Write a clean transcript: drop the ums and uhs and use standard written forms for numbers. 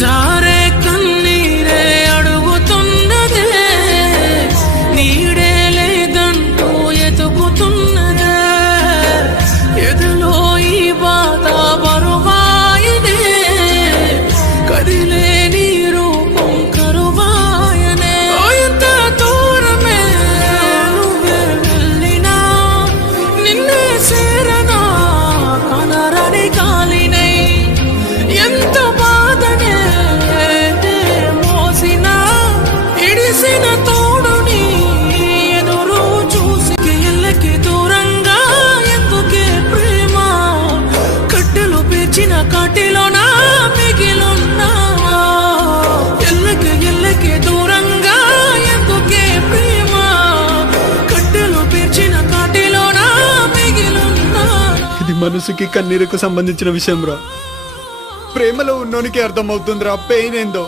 జారే కన్నీరే అడుగుతున్నదే, నీడే లేదంటూ ఎతుకుతున్నదే, ఎదులో ఈ బాధ బరువాయనే, కదిలే నీ రూపం కరువాయనే. ఎంత దూరమే నువ్వే వెళ్ళినా నిన్నే చేరనా కనరని గాలినై. ఎంత బాధనే మోసినా ఇడిసిన తోడుని ఎదురు చూసి, ఎల్లకి దూరంగా ఎందుకే ప్రేమ, కట్టెలు పేర్చిన కాటిలోనా మిగిలున్నా. ఎల్లకి దూరంగా ఎందుకే ప్రేమ, కట్టెలు పేర్చిన కాటిలోనా మిగిలున్నా. ఇది మనసుకి కన్నీరుకు సంబంధించిన విషయం రా. ప్రేమలో ఉన్నోనికి అర్థమవుతుందిరా పెయిన్ ఏందో.